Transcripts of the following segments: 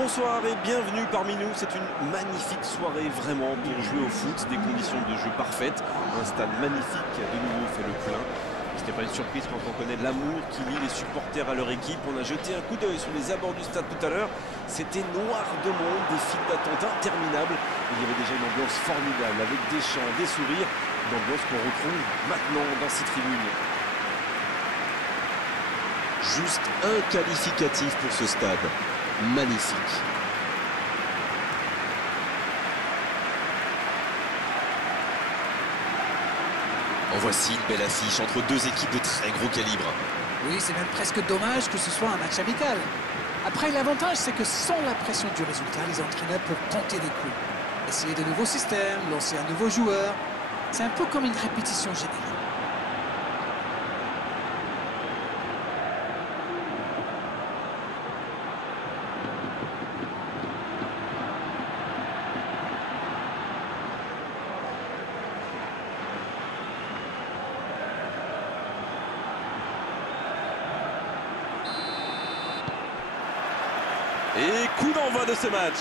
Bonsoir et bienvenue parmi nous. C'est une magnifique soirée vraiment pour jouer au foot, des conditions de jeu parfaites, un stade magnifique de nouveau fait le plein. Ce n'est pas une surprise quand on connaît l'amour qui lie les supporters à leur équipe. On a jeté un coup d'œil sur les abords du stade tout à l'heure. C'était noir de monde, des files d'attente interminables. Il y avait déjà une ambiance formidable avec des chants, des sourires, une ambiance qu'on retrouve maintenant dans ces tribunes. Juste un qualificatif pour ce stade. Magnifique. En voici une belle affiche entre deux équipes de très gros calibre. Oui, c'est même presque dommage que ce soit un match amical. Après, l'avantage, c'est que sans la pression du résultat, les entraîneurs peuvent tenter des coups. Essayer de nouveaux systèmes, lancer un nouveau joueur. C'est un peu comme une répétition générale. Et coup d'envoi de ce match.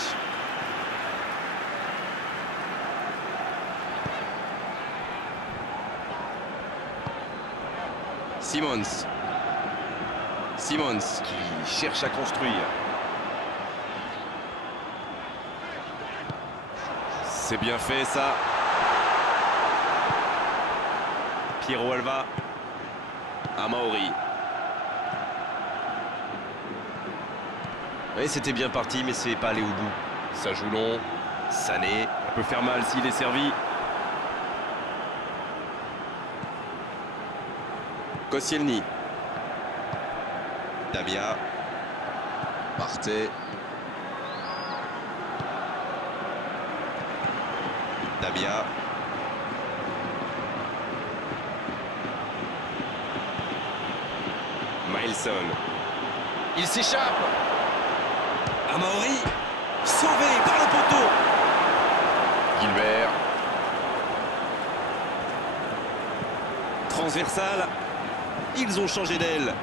Simons qui cherche à construire. C'est bien fait ça. Piero Alva. Amauri. Oui, c'était bien parti, mais c'est pas allé au bout. Ça joue long. Sané. Ça peut faire mal s'il est servi. Koscielny. Damia. Partey. Damia. Mailson. Il s'échappe. Amauri. Sauvé par le poteau. Gilbert. Transversal. Ils ont changé d'aile.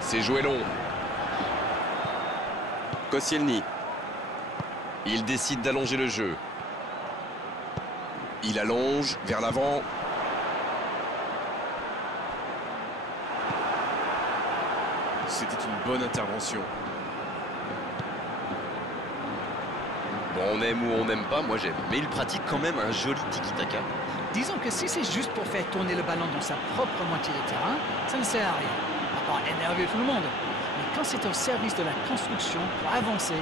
C'est joué long. Koscielny. Il décide d'allonger le jeu. Il allonge vers l'avant. C'était une bonne intervention. Bon, on aime ou on n'aime pas, moi j'aime. Mais il pratique quand même un joli tiki-taka. Disons que si c'est juste pour faire tourner le ballon dans sa propre moitié de terrain, ça ne sert à rien, à part énerver tout le monde. Mais quand c'est au service de la construction pour avancer,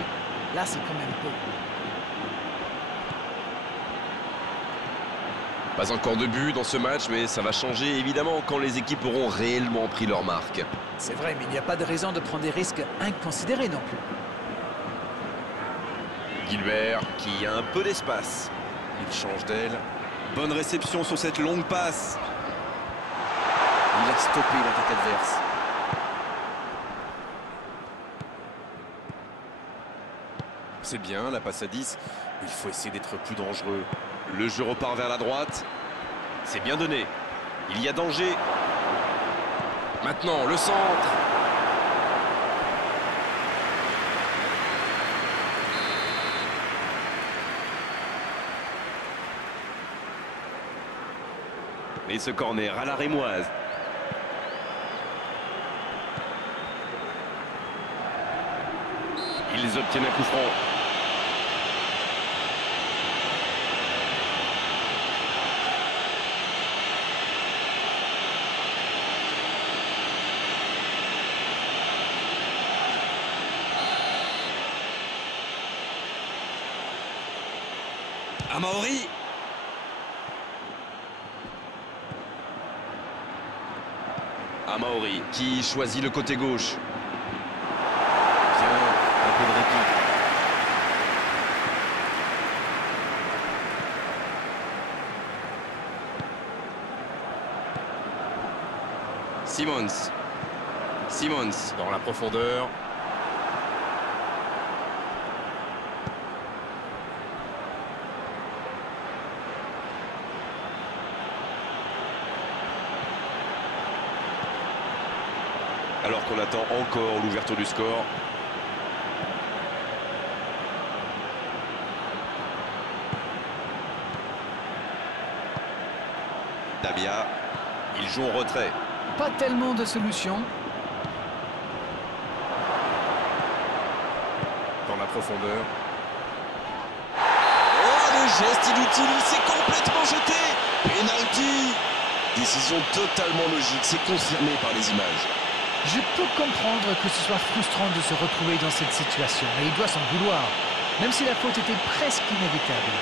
là c'est quand même peu. Pas encore de but dans ce match, mais ça va changer évidemment quand les équipes auront réellement pris leur marque. C'est vrai, mais il n'y a pas de raison de prendre des risques inconsidérés non plus. Gilbert qui a un peu d'espace. Il change d'aile. Bonne réception sur cette longue passe. Il a stoppé l'attaque adverse. C'est bien, la passe à 10. Il faut essayer d'être plus dangereux. Le jeu repart vers la droite. C'est bien donné. Il y a danger. Maintenant, le centre. Et ce corner à la rémoise. Ils obtiennent un coup franc. Amauri. Amauri qui choisit le côté gauche. Bien, un peu de répit. Simons dans la profondeur. alors qu'on attend encore l'ouverture du score. Tabia, il joue en retrait. Pas tellement de solutions. Dans la profondeur. Oh, le geste inutile, il s'est complètement jeté. Penalty. Décision totalement logique, c'est confirmé par les images. Je peux comprendre que ce soit frustrant de se retrouver dans cette situation, mais il doit s'en vouloir, même si la faute était presque inévitable.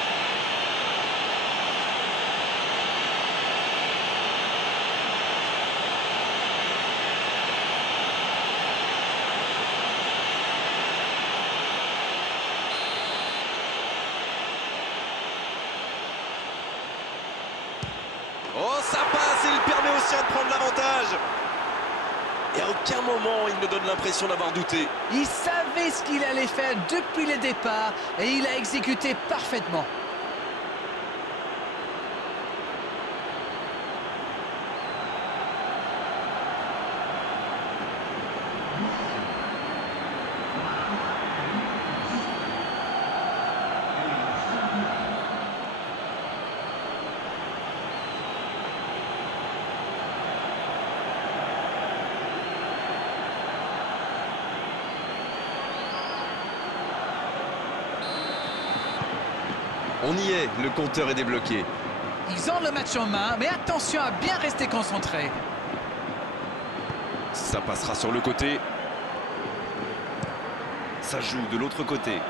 Oh, ça passe et il permet aux siens de prendre l'avantage. Et à aucun moment, il ne donne l'impression d'avoir douté. Il savait ce qu'il allait faire depuis le départ et il a exécuté parfaitement. On y est, le compteur est débloqué. Ils ont le match en main, mais attention à bien rester concentré. Ça passera sur le côté. Ça joue de l'autre côté.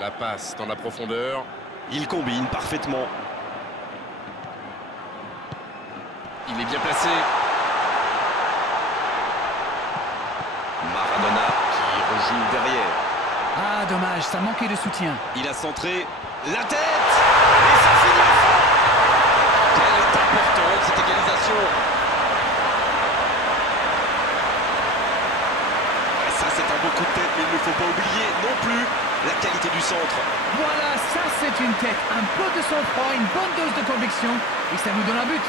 La passe dans la profondeur. Il combine parfaitement. Il est bien placé. Maradona qui rejoue derrière. Ah, dommage, ça manquait de soutien. Il a centré. La tête. Et ça finit au fond. Quelle est importante cette égalisation. Et ça, c'est un beau coup de tête, mais il ne faut pas oublier non plus la qualité du centre. Voilà, ça c'est une tête, un peu de sang-froid, une bonne dose de conviction, et ça nous donne un but.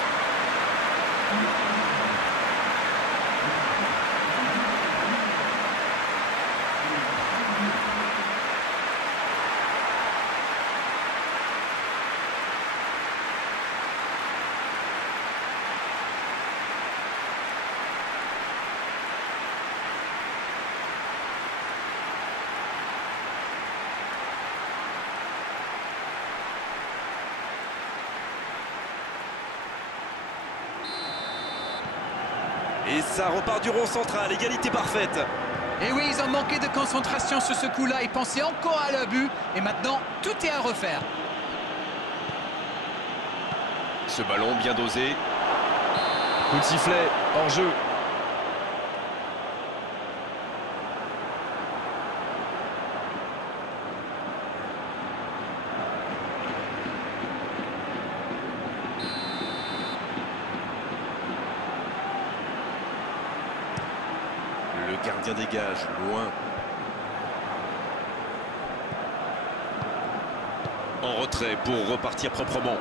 Et ça repart du rond central, égalité parfaite. Et oui, ils ont manqué de concentration sur ce coup-là, ils pensaient encore à leur but, et maintenant, tout est à refaire. Ce ballon bien dosé. Coup de sifflet, hors jeu. Le gardien dégage, loin. En retrait pour repartir proprement.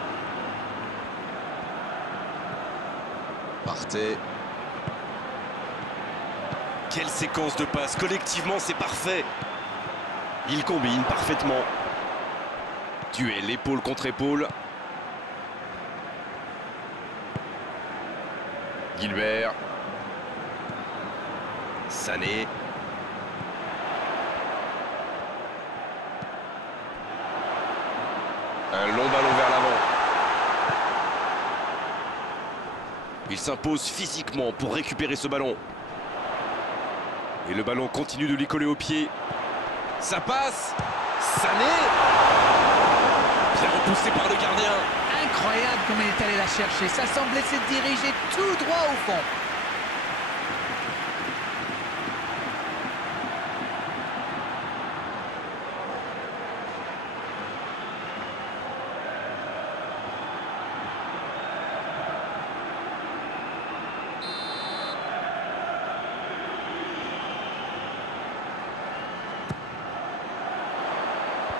Partez. Quelle séquence de passes. Collectivement, c'est parfait. Il combine parfaitement. Duel épaule contre épaule. Gilbert. Sané. Un long ballon vers l'avant. Il s'impose physiquement pour récupérer ce ballon. Et le ballon continue de lui coller au pied. Ça passe. Sané. Bien repoussé par le gardien. Incroyable comme il est allé la chercher, ça semblait se diriger tout droit au fond.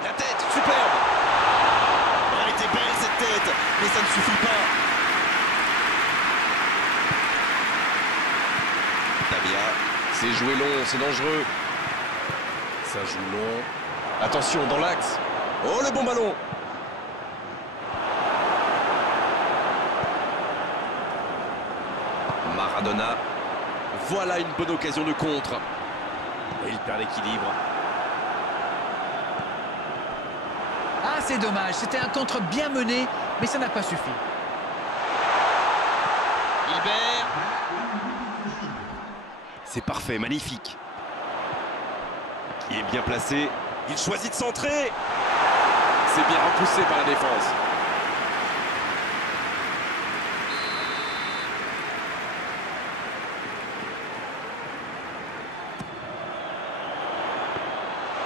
La tête, superbe. Elle était belle cette tête, mais ça ne suffit pas. Tabia, c'est joué long, c'est dangereux. Ça joue long. Attention, dans l'axe. Oh, le bon ballon. Cardona. Voilà une bonne occasion de contre. Et il perd l'équilibre. Ah, c'est dommage. C'était un contre bien mené, mais ça n'a pas suffi. Hilbert. C'est parfait, magnifique. Qui est bien placé. Il choisit de centrer. C'est bien repoussé par la défense.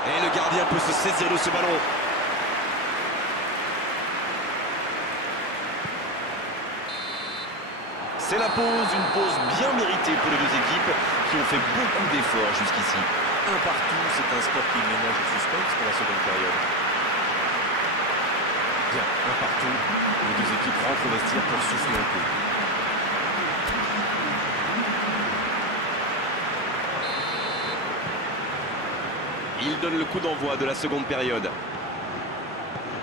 Et le gardien peut se saisir de ce ballon. C'est la pause, une pause bien méritée pour les deux équipes qui ont fait beaucoup d'efforts jusqu'ici. Un partout, c'est un score qui ménage le suspense pour la seconde période. Bien, un partout, les deux équipes rentrent au vestiaire pour souffler un peu. Il donne le coup d'envoi de la seconde période.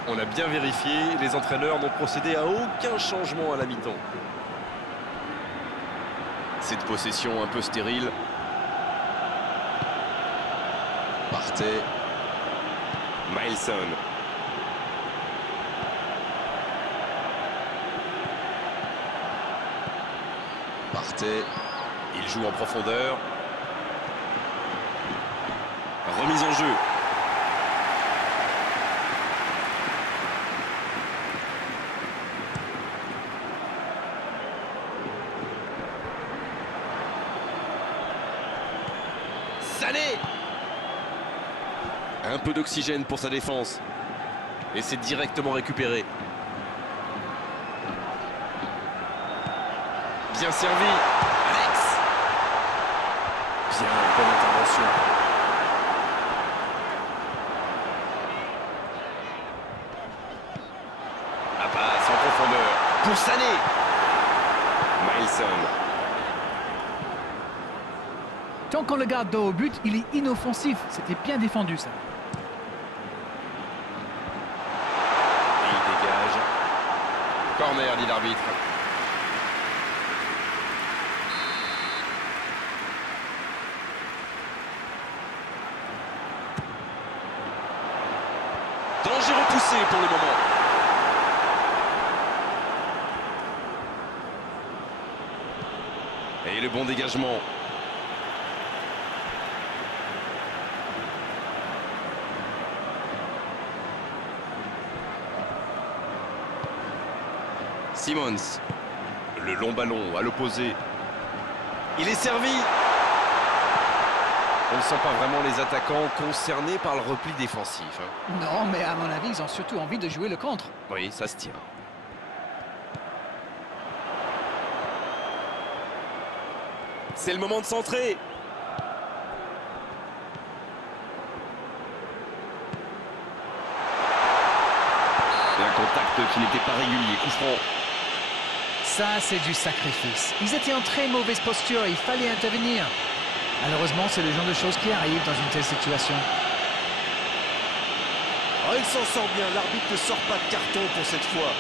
On a bien vérifié, les entraîneurs n'ont procédé à aucun changement à la mi-temps. Cette possession un peu stérile. Partey. Milson. Partey. Il joue en profondeur. Remise en jeu. Sané. Un peu d'oxygène pour sa défense. Et c'est directement récupéré. Bien servi. Alex. Bien, bonne intervention. La passe en profondeur. Pour Sané. Milson. Tant qu'on le garde dos au but, il est inoffensif. C'était bien défendu, ça. Et il dégage. Corner, dit l'arbitre. Danger repoussé pour le moment. Et le bon dégagement. Simons. Le long ballon à l'opposé. Il est servi. On ne sent pas vraiment les attaquants concernés par le repli défensif. Non, mais à mon avis, ils ont surtout envie de jouer le contre. Oui, ça se tient. C'est le moment de centrer. Et un contact qui n'était pas régulier. Coup franc. Ça, c'est du sacrifice. Ils étaient en très mauvaise posture, il fallait intervenir. Malheureusement, c'est le genre de choses qui arrivent dans une telle situation. Oh, il s'en sort bien, l'arbitre ne sort pas de carton pour cette fois.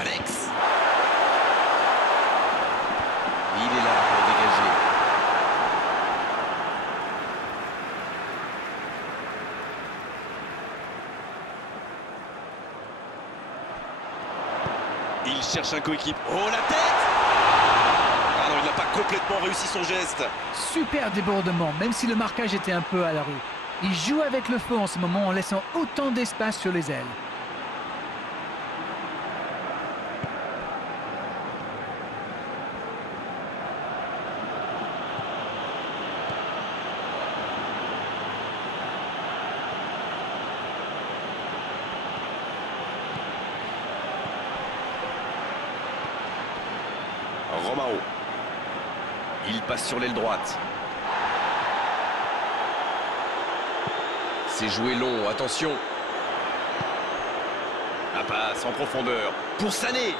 Alex. Il est là pour dégager. Il cherche un coéquipe. Oh, la tête! Ah non, il n'a pas complètement réussi son geste. Super débordement, même si le marquage était un peu à la rue. Il joue avec le feu en ce moment en laissant autant d'espace sur les ailes. Romao. Il passe sur l'aile droite. C'est joué long, attention. La passe en profondeur pour Sané.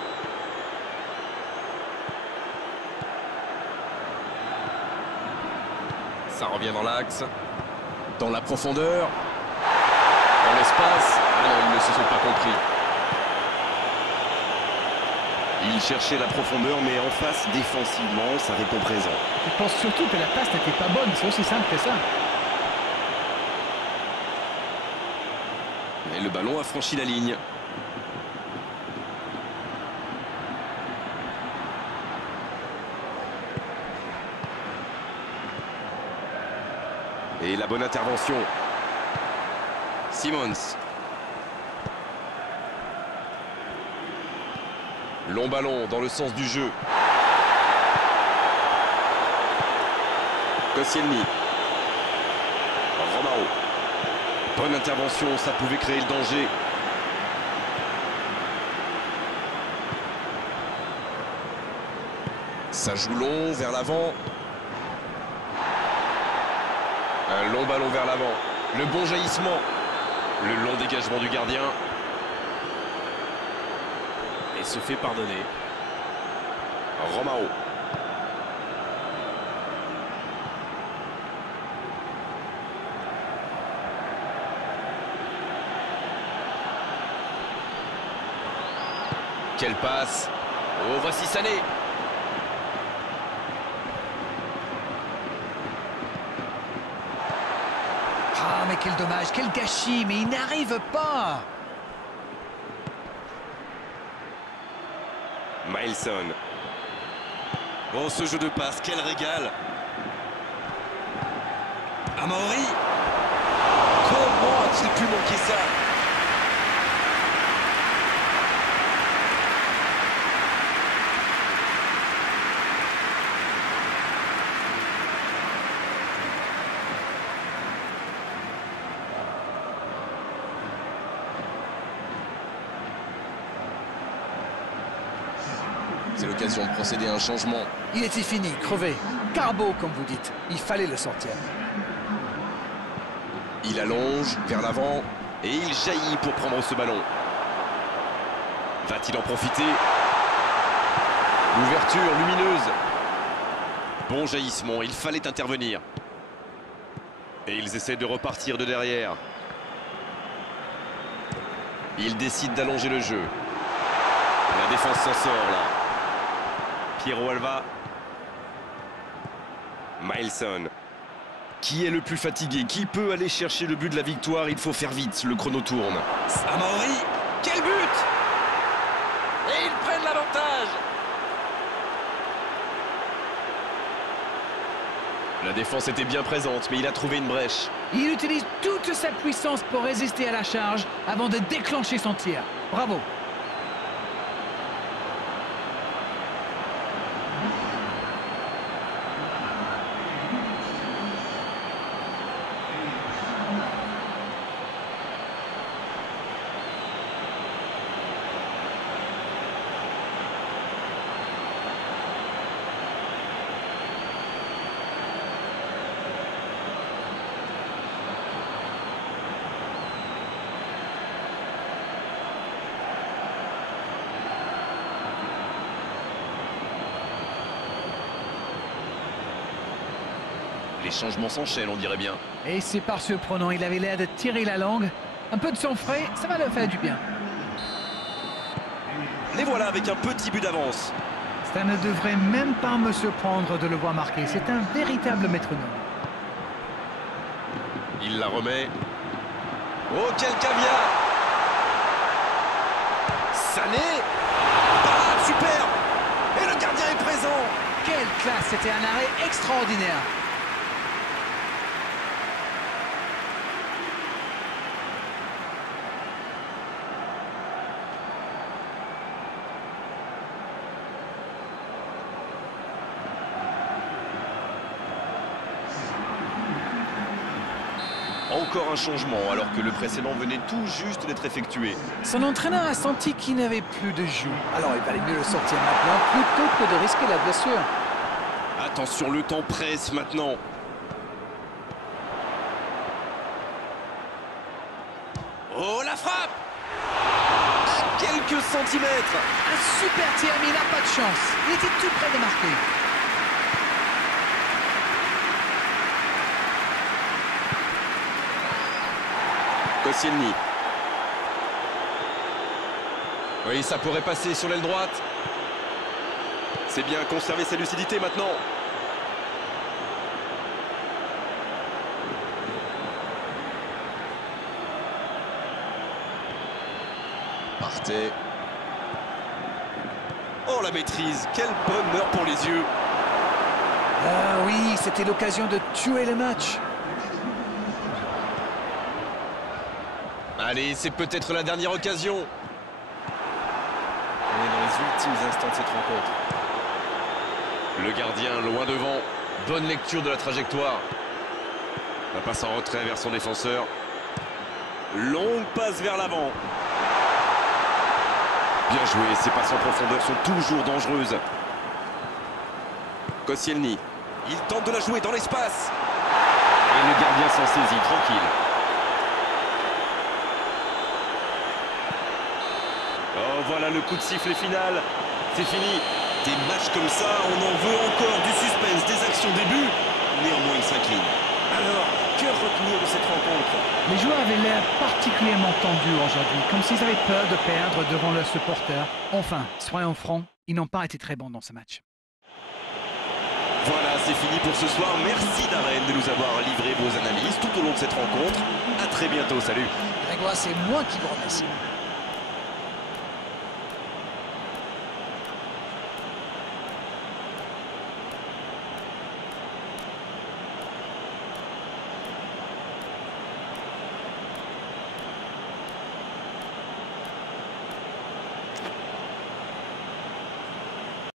Ça revient dans l'axe. Dans la profondeur. Dans l'espace. Ah non, ils ne se sont pas compris. Il cherchait la profondeur, mais en face, défensivement, ça répond présent. Je pense surtout que la passe n'était pas bonne, c'est aussi simple que ça. Et le ballon a franchi la ligne. Et la bonne intervention. Simons. Long ballon dans le sens du jeu. Koscielny. Romao. Bonne intervention, ça pouvait créer le danger. Ça joue long vers l'avant. Un long ballon vers l'avant. Le bon jaillissement. Le long dégagement du gardien. Et se fait pardonner. Romao. Quelle passe. Oh, voici Sané. Ah, mais quel dommage, quel gâchis, mais il n'arrive pas. Mailson. Oh, ce jeu de passe, quel régal. Amaury. Comment a-t-il pu manquer ça? C'est l'occasion de procéder à un changement. Il était fini, crevé. Carbo, comme vous dites. Il fallait le sortir. Il allonge vers l'avant et il jaillit pour prendre ce ballon. Va-t-il en profiter? L'ouverture lumineuse. Bon jaillissement, il fallait intervenir. Et ils essaient de repartir de derrière. Ils décident d'allonger le jeu. La défense s'en sort là. Pierrot Alva. Mailson. Qui est le plus fatigué? Qui peut aller chercher le but de la victoire? Il faut faire vite, le chrono tourne. Amaury, quel but! Et ils prennent l'avantage. La défense était bien présente, mais il a trouvé une brèche. Il utilise toute sa puissance pour résister à la charge avant de déclencher son tir. Bravo. Les changements s'enchaînent, on dirait bien. Et c'est pas surprenant, il avait l'air de tirer la langue. Un peu de sang frais, ça va le faire du bien. Les voilà avec un petit but d'avance. Ça ne devrait même pas me surprendre de le voir marquer. C'est un véritable métronome. Il la remet. Oh, quel caviar! Sané! Ah, super! Et le gardien est présent! Quelle classe, c'était un arrêt extraordinaire. Encore un changement alors que le précédent venait tout juste d'être effectué. Son entraîneur a senti qu'il n'avait plus de jus. Alors il valait mieux le sortir maintenant plutôt que de risquer la blessure. Attention, le temps presse maintenant. Oh, la frappe! À quelques centimètres. Un super tir, mais il n'a pas de chance. Il était tout près de marquer. Koscielny. Oui, ça pourrait passer sur l'aile droite. C'est bien conserver sa lucidité maintenant. Partey. Oh, la maîtrise. Quel bonheur pour les yeux. Ah oui, c'était l'occasion de tuer le match. Allez, c'est peut-être la dernière occasion. On est dans les ultimes instants de cette rencontre. Le gardien loin devant. Bonne lecture de la trajectoire. La passe en retrait vers son défenseur. Longue passe vers l'avant. Bien joué, ces passes en profondeur sont toujours dangereuses. Koscielny. Il tente de la jouer dans l'espace. Et le gardien s'en saisit, tranquille. Oh, voilà le coup de sifflet final. C'est fini. Des matchs comme ça, on en veut encore, du suspense, des actions début. Néanmoins, il s'incline. Alors, que retenir de cette rencontre? Les joueurs avaient l'air particulièrement tendus aujourd'hui, comme s'ils avaient peur de perdre devant leurs supporters. Enfin, soyons francs, ils n'ont pas été très bons dans ce match. Voilà, c'est fini pour ce soir. Merci Darren de nous avoir livré vos analyses tout au long de cette rencontre. À très bientôt, salut. Grégoire, c'est moi qui vous remercie.